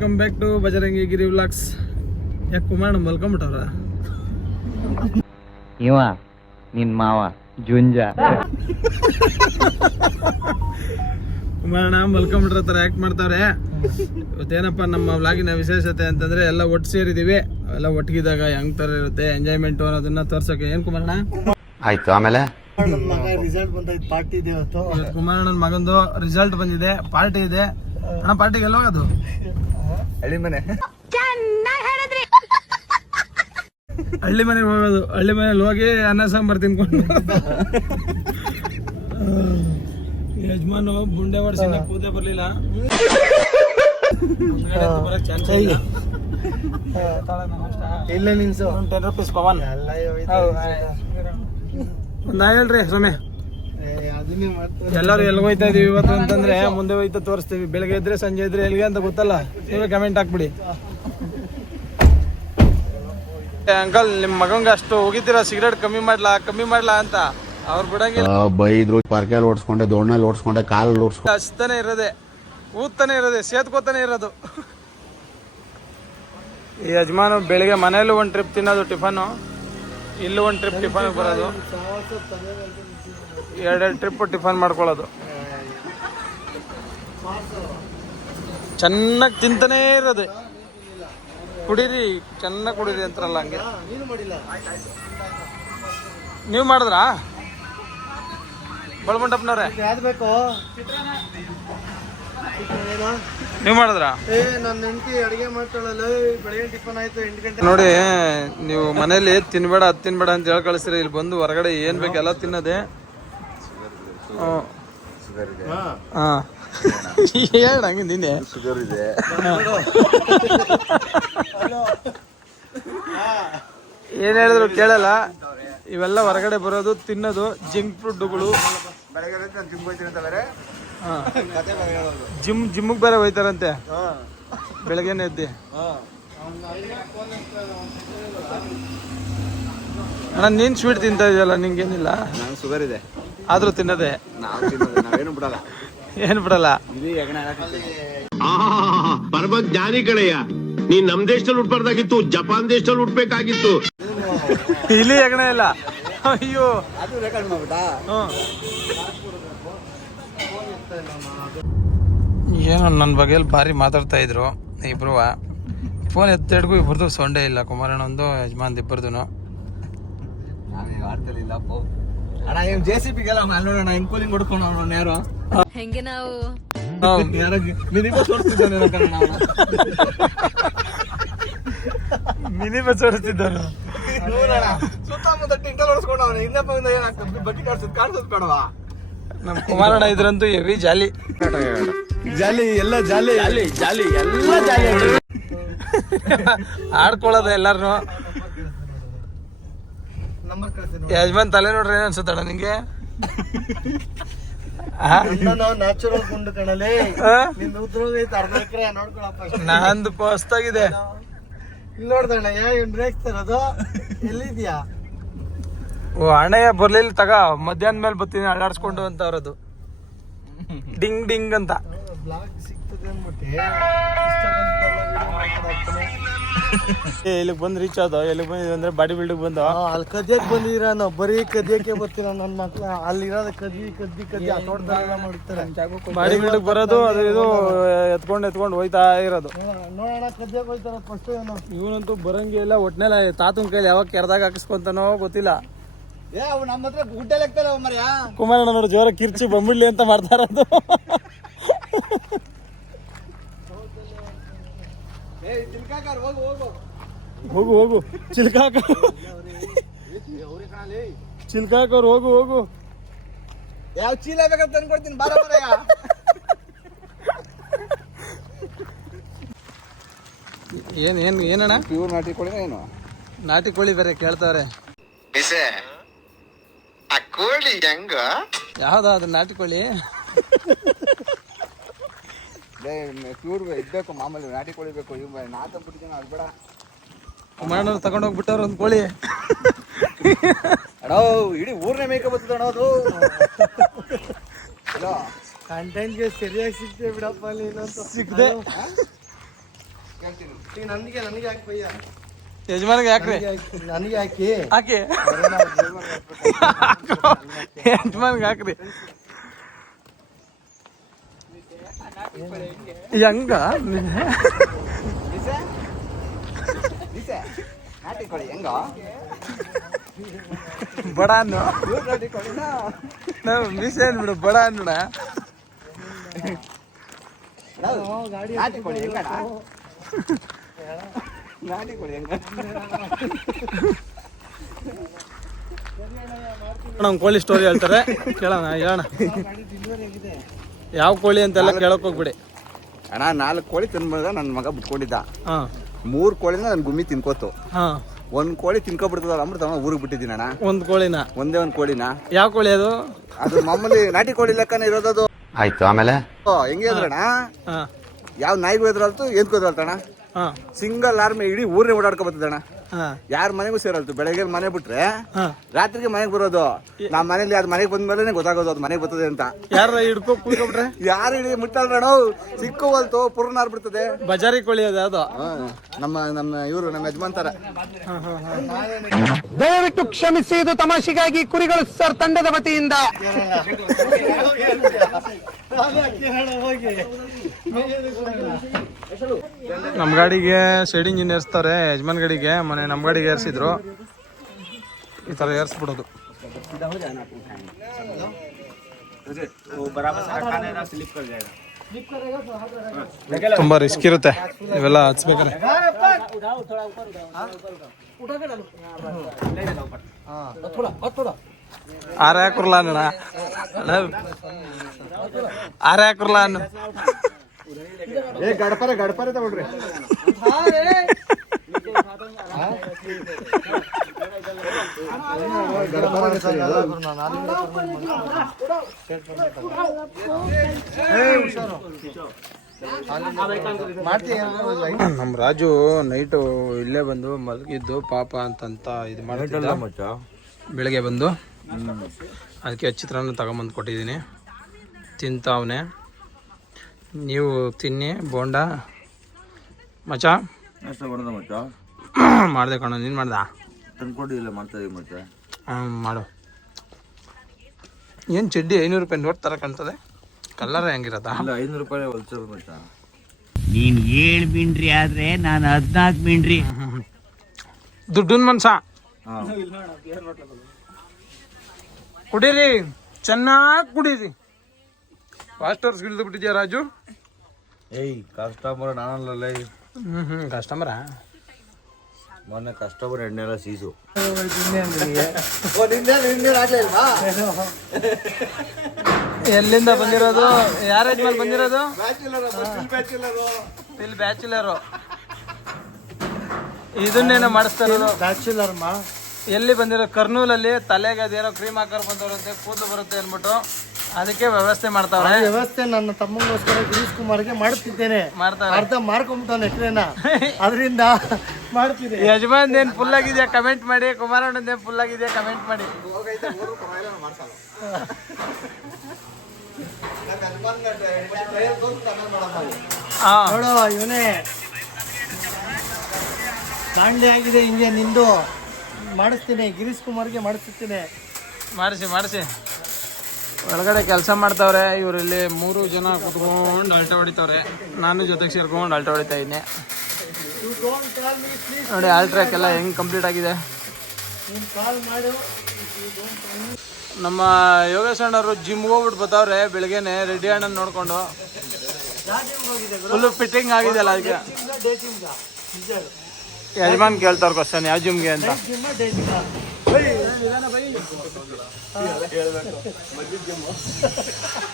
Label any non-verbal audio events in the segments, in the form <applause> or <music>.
Welcome back to Bajrangi Giri vlogs ಯಾಕೆ ಕುಮಾರಣ್ಣ ಮಲ್ಕೊಂಬಿಟ್ಟವ್ರ ಇವ ನಿನ್ ಮಾವ ಜುಂಜ. ಕುಮಾರಣ್ಣ ಮಲ್ಕೊಂಬಿಟ್ರ ತರ ಆಕ್ಟ್ ಮಾಡ್ತಾವ್ರೆ. ಇವತ್ತೇನಪ್ಪ ನಮ್ಮ ವ್ಲಾಗಿನ ವಿಶೇಷತೆ ಅಂತಂದ್ರೆ ಎಲ್ಲ ಒಟ್ಟು ಸೇರಿದೀವಿ. ಎಲ್ಲ ಒಟ್ಟಿಗಿದಾಗ ಹೆಂಗ್ ತರ ಇರುತ್ತೆ ಎಂಜಾಯ್ಮೆಂಟ್ ಅನ್ನೋದನ್ನ ತೋರ್ಸೋಕೆ. ಏನ್ ಕುಮಾರಣ್ಣ? ಆಯ್ತು ಆಮೇಲೆ? ರಿಸಲ್ಟ್ ಬಂದೈತೆ ಪಾರ್ಟಿ ಇದೆ ಇವತ್ತು. ಇವತ್ತು ಕುಮಾರಣ್ಣನ ಮಗಂದು ರಿಸಲ್ಟ್ ಬಂದಿದೆ ಪಾರ್ಟಿ ಇದೆ. ಅಣ್ಣ ಪಾರ್ಟಿಗೆ ಎಲ್ಲ ಹೋಗೋದು? ಹಳ್ಳಿ ಮನೆ. ಹಳ್ಳಿ ಮನೆಗೆ ಹೋಗೋದು. ಹಳ್ಳಿ ಮನೇಲಿ ಹೋಗಿ ಅನ್ನ ಸಾಂಬಾರ್ ತಿನ್ಕೊಂಡು. ಯಜಮಾನು ಬುಂಡೆ ವರ್ಷ ಕೂದೆ ಬರ್ಲಿಲ್ಲ. ಇಲ್ಲ. ತಗೊಳ್ಳೋಣ ನಾಷ್ಟ? ಇಲ್ಲ ನಿನ್ಸು. Ten rupees Pavan. ಒಂದ್ ಹೇಳ್ರಿ ಮಾಡ್ತಾರೆ ಎಲ್ಲರೂ ಎಲ್ಲಿ ಹೋಯ್ತಾ ಇದೀವಿ ಇವತ್ತು ಅಂತಂದ್ರೆ ಮುಂದೆ ಹೋಯ್ತಾ ತೋರಿಸ್ತೀವಿ. ಬೆಳಗ್ಗೆ ಇದ್ರೆ ಸಂಜೆ ಇದ್ರೆ ಎಲ್ಲಿಗೆ ಅಂತ ಗೊತ್ತಲ್ಲ? ನೀವೇ ಕಮೆಂಟ್ ಹಾಕ್ಬಿಡಿ. ಅಂಕಲ್ ನಿಮ್ ಮಗಂಗ ಅಷ್ಟು ಹೋಗಿದ್ದೀರಾ ಸಿಗರೇಟ್ ಕಮ್ಮಿ ಮಾಡ್ಲಾ ಕಮ್ಮಿ ಮಾಡ್ಲಾ ಅಂತ? ಅವ್ರು ಬಿಡಂಗಿಲ್ಲ. ಬೈದ್ರು ಪಾರ್ಕಲ್ಲಿ ಓಡಿಸ್ಕೊಂಡೆ ದೋಣಲ್ಲಿ ಓಡಿಸ್ಕೊಂಡೆ ಕಾಲಲ್ಲಿ ಓಡಿಸ್ಕೊಂಡೆ ಹಚ್ತಾನೆ ಇರೋದೆ. ಊದ್ತಾನೆ ಇರೋದೆ ಸೇದ್ಕೋತಾನೆ ಇರೋದು. ಈ ಯಜಮಾನ ಬೆಳಿಗ್ಗೆ ಮನೇಲಿ ಒಂದು ಟ್ರಿಪ್ ತಿನ್ನೋದು ಟಿಫನು ಇಲ್ಲೂ ಒಂದು ಟ್ರಿಪ್ ಟಿಫನ್ ಬರೋದು. ಎರಡೆರಡು ಟ್ರಿಪ್ ಟಿಫನ್ ಮಾಡ್ಕೊಳ್ಳೋದು. ಚೆನ್ನಾಗಿ ತಿಂತಾನೇ ಇರೋದು. ಕುಡೀರಿ, ಚೆನ್ನಾಗಿ ಕುಡೀರಿ ಅಂತಾರಲ್ಲ ಹಂಗೆ. ನೀವು ಮಾಡಿದ್ರಾ? ಬಳಮಂಟಪ್ಪನವ್ರೆ ಯಾವ್ದು ಬೇಕು? ನೀವು ಮಾಡಿದ್ರ? ಏ ನನ್ನ ಹೆಂಡತಿ ಅಡಿಗೆ ಮಾಡ್ತಾಳಲ್ಲ ಬೆಳಗ್ಗೆ ಟಿಫನ್ ಆಯ್ತು ಎಂಟು ಗಂಟೆ ನೋಡಿ ನೀವು ಮನೇಲಿ ತಿನ್ಬೇಡ ಅದ್ ತಿನ್ಬೇಡ ಅಂತ ಹೇಳಿ ಕಳಿಸ್ರಿ ಇಲ್ಲಿ ಬಂದು ಹೊರಗಡೆ ಏನ್ ಬೇಕೆಲ್ಲ ಎಲ್ಲ ತಿನ್ನೋದೆ. ಹ್ಮ್. ಹಾ. ಹೇಳ ಹಂಗೆ ನಿನ್ನೆ. ಏನ್ ಹೇಳಿದ್ರು ಕೇಳಲ್ಲ. ಇವೆಲ್ಲ ಹೊರಗಡೆ ಬರೋದು ತಿನ್ನೋದು ಜಂಕ್ ಫುಡ್ಗಳು ಜಿಮ್ ಜಿಮ್ಗೆ ಬೇರೆ ಹೋಯ್ತಾರಂತೆ. ಬೆಳಗ್ಗೆನೆ ಎದ್ದಿ. ಅಣ್ಣ ನೀನ್ ಸ್ವೀಟ್ ತಿಂತಾ ಇದೆಯಲ್ಲ ನಿಂಗೇನಿಲ್ಲ? ನಾನು ಶುಗರ್ ಇದೆ. ಆದ್ರೂ ತಿನ್ನದೆ? ಏನು ನಾವೇನು ಬಿಡಲ್ಲ. ಏನ್ ಬಿಡಲ್ಲ? ಪರ್ವತ್ ಪರಮ ಜ್ಞಾನಿ ಕಡೆಯ. ನೀನ್ ನಮ್ ದೇಶದಲ್ಲಿ ಹುಟ್ಬಾರ್ದಾಗಿತ್ತು ಜಪಾನ್ ದೇಶದಲ್ಲಿ ಹುಟ್ಬೇಕಾಗಿತ್ತು. ಇಲ್ಲಿ ಹೆಗಣ ಇಲ್ಲ. ಅಯ್ಯೋ. ಅದು ರೆಕಾರ್ಡ್ ಮಾಡ್ಬಿಟ್ಟ. ಏನೋ ನನ್ನ ಬಗ್ಗೆಯಲ್ಲಿ ಭಾರಿ ಮಾತಾಡ್ತಾ ಇದ್ರು ಇಬ್ರು. ಫೋನ್ ಎತ್ತಿಡ್ಗೂ ಇಬ್ಬರದು ಸೊಂಡೆ ಇಲ್ಲ ಕುಮಾರಣ್ಣ ಒಂದು ಯಜಮಾನ್ ಇಬ್ಬರದು ನಾನು ಆಡ್ತಲಿಲ್ಲ ಅಪ್ಪು ಅಣ್ಣ ಇವ್ ಜೆ ಸಿ ಪಿಗೆಲ್ಲ ನೋಡೋಣ ಹೆಂಗ್ ಕೂಲಿಂಗ್ ಹೊಡ್ಕೊಂಡು ಅವ್ನು ಯಾರು? ಹೆಂಗೆ ನಾವು? ಯಾರ ಮಿನಿ ಬಸ್ ಓಡಿಸ್ತಿದ್ದಾನು ಸುತ್ತಮುತ್ತ ಟಿಂಟಲ್ ಹೊಡ್ಸ್ಕೊಂಡು ಅವನು ಇನ್ನೊಬ್ಬ ಬಟ್ಟಿ ಕಾಡ್ಸೋದು ಕಾಡ್ಸೋದು ಬೇಡವಾ? ನಮ್ಮ ಕುಮಾರಣ್ಣ ಇದ್ರಂತೂ ಹೆವಿ ಜಾಲಿ. ಜಾಲಿ ಎಲ್ಲ ಜಾಲಿ. ಜಾಲಿ ಜಾಲಿ ಎಲ್ಲ ಜಾಲಿ ಆಡ್ಕೊಳ್ಳೋದ ಎಲ್ಲಾರು ಯಜಮಾನ್ ತಲೆ ನೋಡ್ರಿ ಏನ್ ಅನ್ಸುತ್ತಣ್ಣ ನಿಂಗೆ? ನಿಂದು ಪೋಸ್ತಾಗಿದೆ ಇಲ್ಲಿ ನೋಡ್ದಣ್ಣ ಏನ್ ಇವ್ನು ರೇಗಿಸ್ತಾರದು ಎಲ್ಲಿದ್ಯಾ? ಓ ಅಣ್ಣಯ್ಯ ಬರ್ಲಿಲ್ಲ ತಗ ಮಧ್ಯಾಹ್ನ ಮೇಲೆ ಬರ್ತೀನಿ ಅಳ್ಳಾಡ್ಸ್ಕೊಂಡು ಅಂತ ಅವರದು ಡಿಂಗ್ ಡಿಂಗ್ ಅಂತ. ಇಲ್ಲಿಗ್ ಬಂದ್ ರೀಚ್ ಆದ? ಎಲ್ಲಿಗೆ ಬಂದಿದ್ವಿ ಅಂದ್ರೆ ಬಾಡಿ ಬಿಲ್ಡ್ ಬಂದ? ಆ, ಅಲ್ಲಿ ಕದಿಯಕ್ ಬಂದಿರ ನಾವು ಬರೀ ಕದಿಯಕ್ಕೆ ಬರ್ತೀರ ನನ್ನ ಮಕ್ಳ. ಅಲ್ಲಿರೋದ ಕದಿ ಕದ್ದಿ ಕದ್ದಿ ಆ ತೋಟದಲ್ಲೆಲ್ಲ ಮಾಡ್ತಾರೆ ಬಾಡಿ ಬಿಲ್ಡ್ ಬರೋದು ಅದು ಇದು ಎತ್ಕೊಂಡು ಎತ್ಕೊಂಡು ಹೋಯ್ತಾ ಇರೋದು. ನೋಡೋಣ ಕದಿಯಕ್ಕೆ ಹೋಯ್ತಾರ ಫಸ್ಟ್ ಇವನಂತೂ ಬರಂಗಿಲ್ಲ ಇಲ್ಲ ಒಟ್ನೆಲ್ಲ ತಾತನ ಕೈಲಿ ಯಾವಾಗ ಕೆರೆದಾಗ ಹಾಕಿಸ್ಕೊಂತಾನೋ ಗೊತ್ತಿಲ್ಲ. ಏ ಅವು ನಮ್ಮ ಹತ್ರ ಗುಡ್ಡೆ ಲೆಕ್ಕಲ್ಲ ಮರ್ಯಾ ಕುಮಾರಣ್ಣ ನೋಡಿ ಜೋರ ಕಿರ್ಚಿ ಬಂಬಿಡ್ಲಿ ಅಂತ ಮಾಡ್ತಾರ ಇರೋದು ಏ ತಿನ್ಕಾಕಾರ ಹೋಗು ಹೋಗು. ಹೋಗು ಹೋಗು. ಚಿಲ್ಕಾಕ ಚಿಲ್ಕಾಕವ್ರು ಹೋಗು ಹೋಗು. ಯಾವ ಚೀಲ ಬೇಕಂತ ತಂದ್ಕೊಡ್ತೀನಿ ಬಾರ ಮರಯ್ಯ ಏನ್ ಏನ್ ಏನಣ್ಣ? ಪ್ಯೂರ್ ನಾಟಿ ಕೋಳಿ ಏನು? ನಾಟಿ ಕೋಳಿ ಬೇರೆ ಕೇಳ್ತಾವ್ರೆ. ಬಿಸೆ. ಆ ಕೋಳಿ ಹೆಂಗ? ಯಾವ್ದು ಅದು ನಾಟಿಕೋಳಿ ಪ್ಯೂರ್ ಇದ್ಬೇಕು ಮಾಮೂಲಿ ನಾಟಿ ಕೋಳಿ ಬೇಕು ಇವ್ ನಾ ಬಿಟ್ಟಿದ್ದೀನಿ ಅದು ಬೇಡ. ಕುಮಾರಣ್ಣವ್ರು ತಗೊಂಡ್ ಹೋಗ್ಬಿಟ್ಟವ್ರ ಒಂದ್ ಕೋಳಿ. ಅಣ್ಣ ಇಡೀ ಊರ್ನೇ ಮೇಕ ಬರ್ತದೆ ಅಣ್ಣ ಅದು. ಕಂಟೆಂಟ್ಗೆ ಸರಿಯಾಗಿ ಸಿಗ್ತೇವೆ ಬಿಡಪ್ಪ ಅಲ್ಲಿ ಅಂತ. ಸಿಕ್ದೆ ಕೇಳ್ತೀನಿ. ನನಗೆ ನನಗೆ ಹಾಕಿ ಭಯ್ಯ ಯಜಮಾನಿಗೆ ಹಾಕ್ರಿ ನನಗೆ ಹಾಕಿ ಹಾಕಿ. ಯಜಮಾನ್ಗೆ ಹಾಕ್ರಿ. ಹೆಂಗ? ಬಡ ಅನ್ನು ನಾವು ಮೀಸೆ ಅನ್ಬಿಡು ಬಡ ಅನ್ಬಿಡ ನಾಟಿ ಕೋಳಿ ಕೊಡಿ ಕೋಳಿ ನಮ್ಮ ಕೋಳಿ ಸ್ಟೋರಿ ಹೇಳ್ತಾರೆ. ಕೇಳೋಣ ಹೇಳೋಣ. ಯಾವ ಕೋಳಿ ಅಂತೆಲ್ಲ ಕೇಳಕ್ ಹೋಗ್ಬಿಡಿ. ಅಣ್ಣ ನಾಲ್ಕು ಕೋಳಿ ತಿನ್ಬಂದ ನನ್ನ ಮಗ ಬಿಟ್ಕೊಂಡಿದ್ದ. ಮೂರ್ ಮೂರು ಕೋಳಿನ ನನ್ ಗುಮ್ಮಿ ತಿನ್ಕೋತು. ಹಾ. ಒಂದ್ ಕೋಳಿ ತಿನ್ಕೊಬಿಡ್ತದಲ್ಲ ಅಮೃತ ಊರಿಗೆ ಬಿಟ್ಟಿದ್ದೀನಿ ಅಣ್ಣ. ಒಂದು ಕೋಳಿನ? ಒಂದೇ ಒಂದ್ ಕೋಳಿನ. ಯಾವ ಕೋಳಿ ಅದು? ಅದು ಮಾಮೂಲಿ ನಾಟಿ ಕೋಳಿ ಲೆಕ್ಕನೇ ಇರೋದದು ಆಯ್ತು ಆಮೇಲೆ? ಓ, ಹೆಂಗೆ ಅಣ್ಣ? ಹಾ. ಯಾವ ನಾಯಿಗೂ ಎದ್ರಲ್ತು ಏನ್ಕೋ ಸಿಂಗಲ್ ಆರ್ಮಿ ಇಡೀ ಊರೇ ಓಡಾಡ್ಕೊ ಬರ್ತದಣ್ಣ ಹಾ. ಯಾರ ಮನೆಗೂ ಸೇರಲ್ತು? ಬೆಳಗ್ಗೆ ಮನೆ ಬಿಟ್ರೆ ರಾತ್ರಿಗೆ ಮನೆಗೆ ಬರೋದು. ನಮ್ಮ ಮನೇಲಿ ಅದು ಮನೆಗೆ ಬಂದ್ಮೇಲೆ ಗೊತ್ತಾಗೋದು ಅದು ಮನೆಗೆ ಬರ್ತದೆ ಅಂತ. ಯಾರ ಹಿಡ್ಕೊ ಕೂತ್ಕೊಬಿಟ್ರೆ <laughs> ಯಾರು ಇಡೀ ಮುಟ್ಟಲ್ರಣ ಸಿಕ್ಕುವಲ್ತು ಪುರ್ನಾರ್ ಬಿಡ್ತದೆ ಬಜಾರಿ ಕೋಳಿ ಅದು ನಮ್ಮ ನಮ್ಮ ಇವರು ನಮ್ಮ ಯಜಮಾನ್ತಾರ. ದಯವಿಟ್ಟು ಕ್ಷಮಿಸಿ ಇದು ತಮಾಷೆಗಾಗಿ ಕುರಿಗಳು ಸರ್ ತಂಡದ ವತಿಯಿಂದ. ನಮ್ಮ ಗಾಡಿಗೆ ಶೇಡಿಂಗ್ ಇಂಜಿನ್ ಏರ್ಸ್ತಾರೆ, ಯಜಮಾನ್ ಗಾಡಿಗೆ ಮನೆ ನಮ್ಮ ಗಾಡಿಗೆ ಏರ್ಸಿದ್ರು. ಈ ಥರ ಏರ್ಸ್ಬಿಡೋದು. ತುಂಬಾ ರಿಸ್ಕ್ ಇರುತ್ತೆ, ಇವೆಲ್ಲ ಹಚ್ಬೇಕಾರೆ ಆರ ಹಾಕುರ್ಲ ಅಣ್ಣ, ಆರ ಹಾಕುರ್ಲ ಅಣ್ಣ? ಏ, ಗಡಪರ ಗಡಪರ ತಗೊಳ್ರಿ ನಮ್ಮ ರಾಜು ನೈಟು ಇಲ್ಲೇ ಬಂದು ಮಲಗಿದ್ದು ಪಾಪ ಅಂತಂತ ಇದು ಮಾಡಿಲ್ಲ ಬೆಳಗ್ಗೆ ಬಂದು. ಅದಕ್ಕೆ ಚಿತ್ರಾನ್ನ ತಗೊಂಬಂದು ಕೊಟ್ಟಿದ್ದೀನಿ. ತಿಂತಾವನೆ ನೀವು ತಿನ್ನಿ ಬೋಂಡ. ಮಚ ನಾಷ್ಟ ಮಾಡೋದ ಮಚ್ಚ? ಮಾಡಿದೆ ಕಣ ನೀನು ಮಾಡ್ದ? ತಂದ್ಕೊಂಡು ಇಲ್ಲ ಮಾಡ್ತಾ ಇದೀವಿ ಹ್ಮ್, ಮಾಡು. ಏನು ಚಡ್ಡಿ ಐನೂರು ರೂಪಾಯಿ ನೋಟ್ ತರ ಕಾಣ್ತದೆ? ಕಲ್ಲರ ಹೆಂಗಿರತ್ತಾ? ಇಲ್ಲ ಐನೂರು ರೂಪಾಯಿ ಹೊಲ್ಸೋದು ಮಚ್ಚ. ನೀನು ಏಳು ಮಿಂಡ್ರಿ ಆದ್ರೆ ನಾನು ಹದ್ನಾಲ್ಕು ಮಿಂಡ್ರಿ ದುಡ್ಡನ್ ಮನ್ಸ? ಕುಡೀರಿ ಚೆನ್ನಾಗಿ ಕುಡೀರಿ. ಫಾಸ್ಟರ್ಸ್ ಹಿಡಿದು ಬಿಟ್ಟಿದ್ಯಾ ರಾಜು? ಏಯ್ ಕಸ್ಟಮರ್ ನಾನಲ್ಲ ಹ್ಞೂ ಹ್ಞೂ ಕಸ್ಟಮರಾ ಮೊನ್ನೆ ಕಸ್ಟಮರ್ ಎಣ್ಣೆಲ್ಲ ಸೀಸು. ಎಲ್ಲಿಂದ ಬಂದಿರೋದು? ಯಾರ ಮೇಲೆ ಬಂದಿರೋದು? ಇಲ್ಲಿ ಬ್ಯಾಚುಲರು ಇದನ್ನೇನೋ ಮಾಡಿಸ್ತಾ ಇರೋದು ಬ್ಯಾಚುಲರ್ ಎಲ್ಲಿ ಬಂದಿರೋ? ಕರ್ನೂಲಲ್ಲಿ ತಲೆಗೆ ಅದೇನೋ ಕ್ರೀಮ್ ಹಾಕರ್ ಬಂದವರಂತೆ ಕೂದಲು ಬರುತ್ತೆ ಅಂದ್ಬಿಟ್ಟು. ಅದಕ್ಕೆ ವ್ಯವಸ್ಥೆ ಮಾಡ್ತಾವ್ರೆ? ವ್ಯವಸ್ಥೆ ನನ್ನ ತಮ್ಮಗೋಸ್ಕರ ಗಿರೀಶ್ ಕುಮಾರ್ಗೆ ಮಾಡುತ್ತಿದ್ದೇನೆ ಮಾಡ್ತಾರೆ. ಅರ್ಧ ಮಾರ್ಕೊಂಬಿಟ್ಟಾನೆ ಎಷ್ಟೇನ <laughs> ಅದರಿಂದ ಮಾಡ್ತಿದ್ದೆ ಯಜಮಾನ್ ಏನ್ ಫುಲ್ ಆಗಿದೆಯಾ? ಕಮೆಂಟ್ ಮಾಡಿ. ಕುಮಾರಣ್ಣ ಏನ್ ಫುಲ್ ಆಗಿದೆಯಾ? ಕಮೆಂಟ್ ಮಾಡಿ. ನೋಡು ಇವನೇ. ದಾಂಡಿ ಆಗಿದೆ ಹಿಂಗೆ ನಿಂದು. ಮಾಡಿಸ್ತೀನಿ. ಗಿರೀಶ್ ಕುಮಾರ್ಗೆ ಮಾಡಿಸ್ತೀನಿ ಮಾಡಿಸಿ ಮಾಡಿಸಿ. ಒಳಗಡೆ ಕೆಲಸ ಮಾಡ್ತಾವ್ರೆ ಇವರಲ್ಲಿ ಮೂರು ಜನ ಕುತ್ಕೊಂಡು ಅಲ್ಟ ಹೊಡಿತಾವ್ರೆ. ನಾನು ಜೊತೆಗೆ ಸೇರ್ಕೊಂಡು ಅಲ್ಟ ಹೊಡಿತಾ ಇದ್ದೆ. ನೋಡಿ ಆಲ್ಟ್ರ್ಯಾಕ್ ಎಲ್ಲ ಹೆಂಗ್ ಕಂಪ್ಲೀಟ್ ಆಗಿದೆ. ನಮ್ಮ ಯೋಗೇಶ್ ಅಣ್ಣವರು ಜಿಮ್ ಹೋಗ್ಬಿಟ್ಟು ಬರ್ತಾವ್ರೆ ಬೆಳಗ್ಗೆನೆ ರೆಡಿ ಅಣ್ಣನ ನೋಡ್ಕೊಂಡು. ಫುಲ್ ಫಿಟ್ಟಿಂಗ್ ಆಗಿದೆಯಲ್ಲ ಅದಕ್ಕೆ ಡೇ ಜಿಮ್ಗ ನಿಜ ಯಜಮಾನ್ ಕೇಳ್ತಾವ್ರ ಕ್ವಶನ್ ಯಾವ ಜಿಮ್ಗೆ ಅಂತ?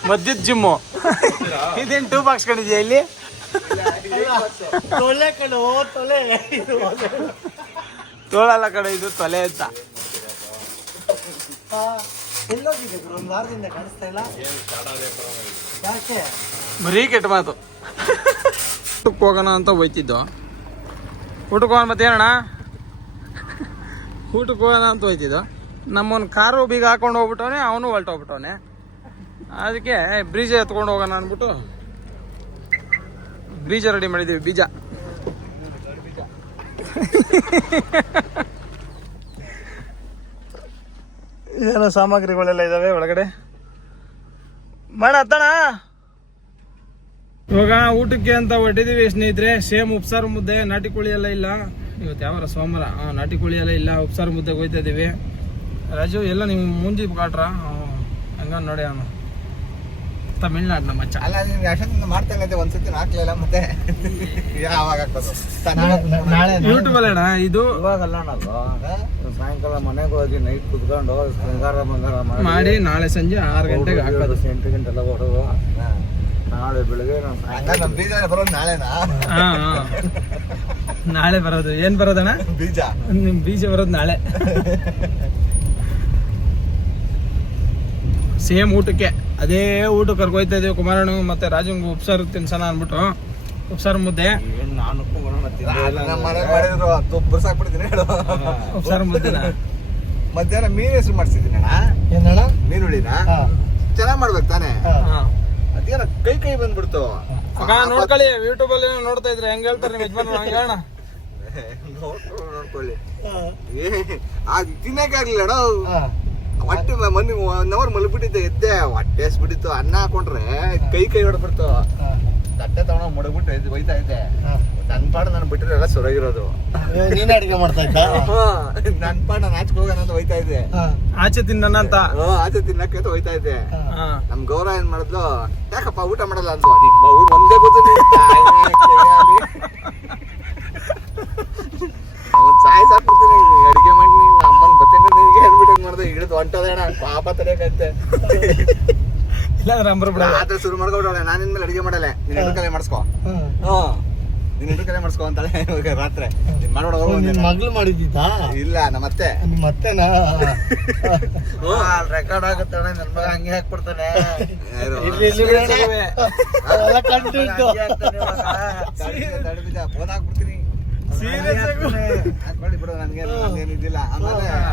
ಮದ್ಯದ ಜಿಮ್ಮು. ಇದೇನ್ ಟೂ ಬಾಕ್ಸ್ ಕಂಡಿದ್ಯಾ ಇಲ್ಲಿ? ತೊಲೆ ಕಡೆ ಓ ತೊಲೆ. ತೋಳಲ್ಲ ಕಡೆ ಇದು ತೊಲೆ ಅಂತ. ಆ, ಎಲ್ಲೋಗಿದೆ ಗುರು ಒಂದು ವಾರದಿಂದ ಕಾಣಿಸ್ತಾ ಇಲ್ಲ? ಯಾಕೆ? ಬರೀ ಕೆಟ್ಟ ಮಾತು. ಊಟಕ್ಕೆ ಹೋಗೋಣ ಅಂತ ಹೋಯ್ತಿದ್ದು. ಊಟಕ್ಕೆ ಹೋಗೋಣ ಮತ್ತೆ ಏನಣ್ಣ ಊಟಕ್ಕೆ ಹೋಗೋಣ ಅಂತ ಹೋಯ್ತಿದ್ದು. ನಮ್ಮೊಂದು ಕಾರು ಬೀಗ ಹಾಕೊಂಡು ಹೋಗ್ಬಿಟ್ಟವನೆ, ಅವನು ಹೊಲ್ಟೋಗ್ಬಿಟ್ಟವನೆ. ಅದಕ್ಕೆ ಬ್ರೀಜ ಎತ್ಕೊಂಡು ಹೋಗೋಣ ಅಂದ್ಬಿಟ್ಟು ಬೀಜ ರೆಡಿ ಮಾಡಿದ್ದೀವಿ, ಬೀಜ. ಏನೋ ಸಾಮಗ್ರಿಗಳೆಲ್ಲ ಇದಾವೆ ಒಳಗಡೆ? ಮಾಡ, ಹತ್ತಣ. ಇವಾಗ ಊಟಕ್ಕೆ ಅಂತ ಹೊಟ್ಟಿದೀವಿ ಸ್ನೇಹಿತರೆ. ಸೇಮ್ ಉಪ್ಸಾರು ಮುದ್ದೆ, ನಾಟಿ ಕೋಳಿ ಎಲ್ಲ ಇಲ್ಲ. ಇವತ್ತು ಯಾವಾರ ಸೋಮವಾರ ಹಾಂ ನಾಟಿ ಕೋಳಿ ಎಲ್ಲ ಇಲ್ಲ ಉಪ್ಸಾರು ಮುದ್ದೆ ಹೋಯ್ತಾ ಇದ್ದೀವಿ ರಾಜು ಎಲ್ಲ ನೀವು ಮುಂಜಿ ಕಾಟ್ರ ಹಂಗ ನೋಡಿ ಅವನು. ತಮಿಳ್ನಾಡು ನಮ್ಮ ಮಚ್ಚ. ಅಲ್ಲ ನೀನು ಅಷ್ಟೊತ್ತಿಂದ ಮಾಡ್ತಾ ಇಲ್ಲ ಒಂದ್ಸತಿ ಹಾಕ್ಲಿಲ್ಲ ಮತ್ತೆ? ಯಾವಾಗ ಹಾಕೋದು. ನಾಳೆ ಯೂಟ್ಯೂಬ್ ಅಣ್ಣ ಇದು? ಇವಾಗಲ್ಲ ಸಾಯಂಕಾಲ ಮನೆಗೆ ಹೋಗಿ ನೈಟ್ ಕುತ್ಕೊಂಡು ಬಂಗಾರ ಬಂಗಾರ ಮಾಡಿ ನಾಳೆ ಸಂಜೆ ಆರು ಗಂಟೆಗೆ ಹಾಕೋದು. ಎಂಟು ಗಂಟೆ ಎಲ್ಲ ಹೊಡೋದು ನಾಳೆ ಬೆಳಿಗ್ಗೆ ನಾನು ಬರೋದು ನಾಳೆನಾ? ಹಾ ಹಾ. ನಾಳೆ ಬರೋದು. ಏನ್ ಬರೋದಣ್ಣ? ಬೀಜ. ನಿಮ್ ಬೀಜ ಬರೋದು ನಾಳೆ. ಸೇಮ್ ಊಟಕ್ಕೆ. ಅದೇ ಊಟ ಕರ್ಕೊಯ್ತಾ ಇದೀವಿ ಕುಮಾರಣ್ಣ ಮತ್ತೆ ರಾಜಂಗ್ ಉಪ್ಸಾರು ತಿನ್ಸೋಣ ಅನ್ಬಿಟ್ಟು ಉಪ್ಸಾರು ಮುದ್ದೆ. ನಾನು ನಮ್ಮ ಉಪ್ಸಾರು ಮುದ್ದೆನ? ಮಧ್ಯಾಹ್ನ ಮೀನ್ ಹೆಸರು ಮಾಡ್ಸಿದ್ದೀನಿ ಅಣ್ಣ ಏನಣ್ಣ? ಮೀನುಳಿನ ಚೆನ್ನಾಗಿ ಚೆನ್ನಾಗ್ ಮಾಡ್ಬೇಕು ತಾನೇ? ಹಾ. ಅದೇನ ಕೈ ಕೈ ಬಂದ್ಬಿಡ್ತು. ನೋಡ್ಕೊಳ್ಳಿ ಯೂಟ್ಯೂಬ್ ಅಲ್ಲಿ ನೋಡ್ತಾ ಇದ್ರೆ ಹೆಂಗ್ ಹೇಳ್ತಾರೆ ನಿಮ್ ಯಜಮಾನ್ ಹಂಗೆ ಹೇಳೋಣ. ನೋಡ್ಕೊಳ್ಳಿ ನೋಡ್ಕೊಳ್ಳಿ ಏ, ತಿನ್ನಕ್ಕಾಗ್ಲಿಲ್ಲ ಹಾ. ಹೊಟ್ಟೆ ಮೊನ್ನೆ ಒನ್ ಅವರ್ ಮಲಗ್ಬಿಟ್ಟಿದ್ದೆ ಎದ್ದೆ ಹೊಟ್ಟೆ ಬಿಟ್ಟಿತ್ತು ಅನ್ನ ಹಾಕೊಂಡ್ರೆ ಕೈ ಕೈ ಹೊಡೆದ್ಬಿಡ್ತು ಹಾ. ತಟ್ಟೆ ತಗೊಂಡು ಮಡಗ್ಬಿಟ್ಟು ಎದ್ದು ಬೈತಾ ಇದ್ದೆ. ನನ್ನ ನನ್ ನಾನು ಬಿಟ್ಟರೆ ಎಲ್ಲ ಸೊರಗಿರೋದು. ನೀನ್ ಅಡಿಗೆ ಮಾಡ್ತಾ ಇದ್ದ? ನನ್ನ ಪಾಡ ನಾನು ಆಚೆ ಹೋಗೋಣ ಅಂತ ಹೋಯ್ತಾ ಇದ್ದೆ. ಆಚೆ ತಿನ್ನೋಣ ಅಂತ? ಆಚೆ ತಿನ್ನಕ್ಕೆ ಅಂತ ಹೋಯ್ತಾ ಇದ್ದೆ. ನಮ್ ಗೌರವ ಏನ್ ಮಾಡಿದ್ಲು ಯಾಕಪ್ಪ ಊಟ ಮಾಡಲ್ಲ ಅಂತ ನಿಮ್ಮ ಊರ್ ಒಂದೇ ಗೊತ್ತು ನೀನ್ ತಾಯಿನೇ ಕೈಯಲ್ಲಿ. ಅವ್ನ್ ಸಾಯ್ ಸಾಕ್ಬಿಡ್ತೀನಿ ಅಡಿಗೆ ಮಾಡಿ ನೀನ್ ಅಮ್ಮನ್ ಬತ್ತೇನೆ ನಿನ್ಗೆ ಹೇಳ್ಬಿಟ್ಟು ಮಾಡ್ದೆ ಹಿಡಿದು ಹೊಂಟದೇಣ ಪಾಪ ತಡೆಯಕಂತೆ ಇಲ್ಲ ಅಂಬ್ರ ಬಿಡ ಆದ್ರೆ ಶುರು ಮಾಡ್ಕೊಬಿಡೋಳೆ ನಾನು ಇನ್ಮೇಲೆ ಅಡಿಗೆ ಮಾಡಲ್ಲ ನೀನ್ ಕಲೆ ಮಾಡಿಸ್ಕೊ. ಹ್ಮ್. ನೀನ್ ಹೆಣ್ಣು ಕಲೆ ಮಾಡಿಸ್ಕೊ ಅಂತಾಳೆ ಇವಾಗ ರಾತ್ರಿ. ನೀನ್ ಹೋಗು ನಿನ್. ಮಗ್ಳು ಮಾಡಿದ್ದಿದ್ದ? ಇಲ್ಲ ನಿಮ್ಮ ಅತ್ತೆನಾ ರೆಕಾರ್ಡ್ ಆಗುತ್ತೆ ನನ್ನ ಮಗ ಹಂಗೆ ಹಾಕ್ಬಿಡ್ತಾನೆ. ಫೋನ್ ಹಾಕ್ಬಿಡ್ತೀನಿ.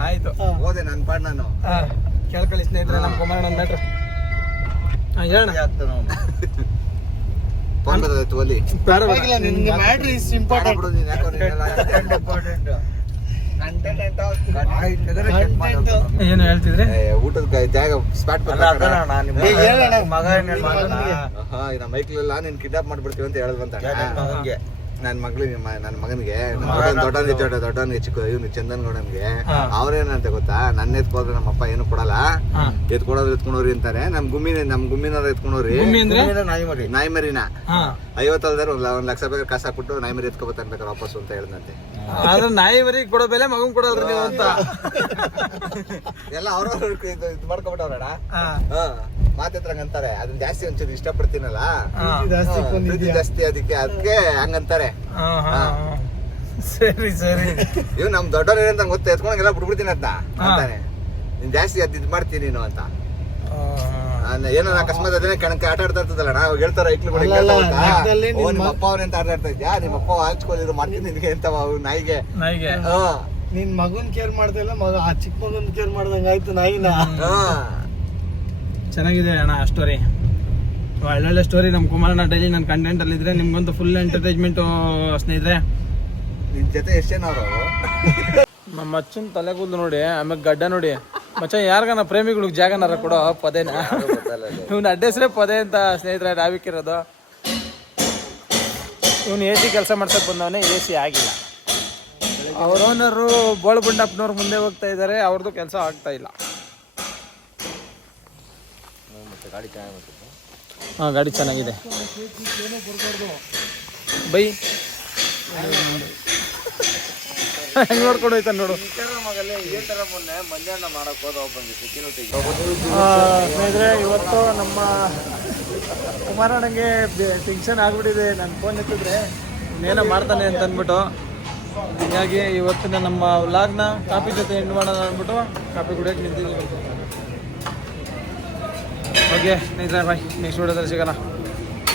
ಆಯ್ತು. ಹೋದೆ ನನ್ ಪಾಡ್ ನಾನು ಹಾ. ಕೇಳ್ಕೊಳ್ಳಿ ಸ್ನೇಹಿತರೆ ನಮ್ಮ ಮ್ಯಾಟ್ರ್ ಹೇಳೋಣ <laughs> ಏನು ಹೇಳ್ತಿದ್ರೆ? ಊಟದ ಜಾಗ ಸ್ಪಾಟ್. ಮಗ ಮೈಕ್ಲೆಲ್ಲ ನೀನ್ ಕಿಡ್ನಾಪ್ ಮಾಡ್ಬಿಡ್ತೀವಿ ಅಂತ ಹೇಳದ್ವಂತ ನನ್ನ ಮಗಳಿಗೆ ನನ್ನ ಮಗನಿಗೆ ದೊಡ್ಡ ದೊಡ್ಡ ದೊಡ್ಡವನಿಗೆ ದೊಡ್ಡ ದೊಡ್ಡವನಿಗೆ ಚಿಕ್ಕ ಇವನು ಚಂದನ್ ಗೌಡನ್ಗೆ ಅವ್ರೇನಂತ ಗೊತ್ತಾ? ನನ್ನ ಎತ್ಕೋದ್ರೆ ನಮ್ಮಪ್ಪ ಏನು ಕೊಡಲ್ಲ ಎತ್ಕೊಡೋರು ಎತ್ಕೊಂಡವ್ರಿ ಅಂತಾರೆ. ನಮ್ ಗುಮ್ಮಿ ನಮ್ ಗುಮ್ಮಿನವ್ರು ಎತ್ಕೊಂಡ್ರಿ. ನಾಯಿಮರಿ ಅಂದ್ರೆ? ನಾಯಿ ಮರಿ ನಾಯಿ ಮರಿನ ಹಾ. ಐವತ್ತಲ್ದಾರ ಒಂದ್ ಲಕ್ಷ ಬೇಕಾದ್ರೆ ಕಾಸು ಹಾಕ್ಬಿಟ್ಟು ನಾಯಿ ಮರಿ ವಾಪಸ್ ಅಂತ ಹೇಳ್ದಂತೆ. ಆದ್ರೆ ನಾಯಿ ಕೊಡೋ ಬೆಲೆ ಮಗನ್ ಕೊಡೋದ್ರಿ ನೀವು ಅಂತ. ಎಲ್ಲ ಅವ್ರ ಇದು ಮಾಡ್ಕೊಬಿಟ್ಟವ್ರಣ ಹಾ. ಮಾತತ್ರ ಅಂತಾರೆ. ಅದನ್ನ ಜಾಸ್ತಿ ಒಂಚೂರು ಇಷ್ಟಪಡ್ತೀನಲ್ಲ? ಹಾ. ಜಾಸ್ತಿ ಹಾ, ಪ್ರೀತಿ ಜಾಸ್ತಿ ಅದಕ್ಕೆ ಅದಕ್ಕೆ ಹಂಗಂತಾರೆ. ಹಾ, ಹಾ, ಹಾ. ಸರಿ ಸರಿ. ಇವ್ ನಮ್ ದೊಡ್ಡವ್ರ ಏನಂತ ಗೊತ್ತ. ಎತ್ಕೊಂಡೆಲ್ಲ ಬಿಡ್ಬಿಡ್ತೀನಿ ಅಂತ ಅಂತಾನೆ. ನೀನ್ ಜಾಸ್ತಿ ಅದ್ ಇದು ಮಾಡ್ತೀನಿ ನೀನು ಅಂತ. ಅದ್ನ ಏನೋ ಅಕಸ್ಮಾತ್ ಅದನ್ನೇ ಕಣಕ್ಕೆ ಆಟ ಆಡ್ತಾ ಇರ್ತದಲ್ಲ ನಾವು ಹೇಳ್ತಾರ ಓ ನಿಮ್ಮ- ಅಪ್ಪ ಅವ್ರೆಂತ ಆಟ ಆಡ್ತಾ ಇದ್ಯಾ? ನಿಮ್ಮ ಅಪ್ಪ ಹಾಚ್ಕೊಂಡಿರು ಮಾಡ್ತೀನಿ ನಿನ್ಗೆ ಎಂತ ಅವ್ ನಾಯಿಗೆ. ನಾಯಿಗೆ. ಹಾ ನಿನ್ ಮಗುನ್ ಕೇರ್ ಮಾಡ್ತಾ ಇಲ್ಲ ಮಗ ಆ ಚಿಕ್ಕ ಮಗುನ್ ಕೇರ್ ಮಾಡ್ದಂಗ ಆಯ್ತು ನಾಯಿನ. ಹಾ ಚೆನ್ನಾಗಿದೆ ಅಣ್ಣ ಸ್ಟೋರಿ ಒಳ್ಳೊಳ್ಳೆ ಸ್ಟೋರಿ ನಮ್ಮ ಕುಮಾರಣ್ಣ ಡೈಲಿ ನನ್ನ ಕಂಟೆಂಟ್ ಅಲ್ಲಿ ಇದ್ರೆ ನಿಮ್ಗೊಂದು ಫುಲ್ ಎಂಟರ್ಟೈನ್ಮೆಂಟ್ ಸ್ನೇಹಿತರೆ. ನಿನ್ ಜೊತೆ ಎಷ್ಟೇನವ್ರು ನಮ್ಮ ಅಚ್ಚನ್ ತಲೆಗೂದು ನೋಡಿ ಆಮೇಲೆ ಗಡ್ಡ ನೋಡಿ. ಮಚ್ಚ ಯಾರಿಗಾನ ಪ್ರೇಮಿಗಳಿಗೆ ಜಾಗನಾರ ಕೊಡೋ ಪದೇನ? ಇವ್ನ ಅಡ್ರೆಸ್ರೇ ಪದೇ ಅಂತ ಸ್ನೇಹಿತರ ಡಾಬಿಕ್ಕಿರೋದು ಇವನು ಎ ಸಿ ಕೆಲಸ ಮಾಡ್ಸಕ್ ಬಂದವನೇ ಎ ಸಿ ಆಗಿಲ್ಲ. ಅವ್ರ ಓನರು ಮುಂದೆ ಹೋಗ್ತಾ ಇದ್ದಾರೆ ಅವ್ರದ್ದು ಕೆಲಸ ಆಗ್ತಾ ಇಲ್ಲ. ಹಾಂ ಗಾಡಿ ಚೆನ್ನಾಗಿದೆ. ಬೈ. <laughs> ಹೆಂಗ್ ನೋಡ್ಕೊಂಡು ಹೋಯ್ತಾನೆ ನೋಡು. ಇದೇ ತರ ಮೊನ್ನೆ ಮಧ್ಯಾಹ್ನ ಸ್ನೇಹಿತರೆ, ಇವತ್ತು ನಮ್ಮ ಕುಮಾರಣ್ಣಂಗೆ ಟೆನ್ಷನ್ ಆಗ್ಬಿಟ್ಟಿದೆ. ನಾನು ಫೋನ್ ಎತ್ತಿದ್ರೆ ಏನೋ ಮಾಡ್ತಾನೆ ಅಂತ ಅಂದ್ಬಿಟ್ಟು. ಹೀಗಾಗಿ ಇವತ್ತಿನ ನಮ್ಮ ವ್ಲಾಗ್ನ ಕಾಫಿ ಜೊತೆ ಎಂಡ್ ಮಾಡೋಣ ಅಂದ್ಬಿಟ್ಟು ಕಾಫಿ ಕುಡಿಯೋಕೆ ನಿಂತಿದ್ದೀನಿ. ಓಕೆ, ಸ್ನೇಹಿತರೆ ಬಾಯ್ ನೆಕ್ಸ್ಟ್ ವಿಡಿಯೋದಲ್ಲಿ ಸಿಗೋಣ.